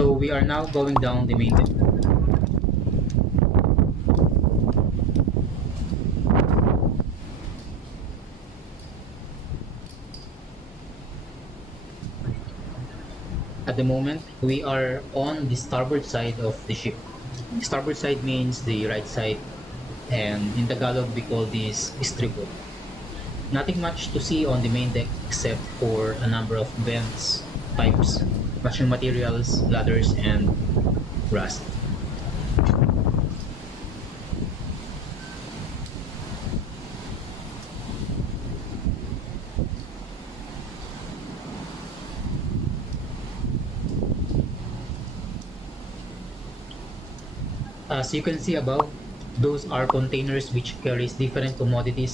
So we are now going down the main deck. At the moment, we are on the starboard side of the ship. Starboard side means the right side, and in Tagalog we call this estribor. Nothing much to see on the main deck except for a number of vents, pipes, washing materials, ladders, and rust. As you can see above, those are containers which carries different commodities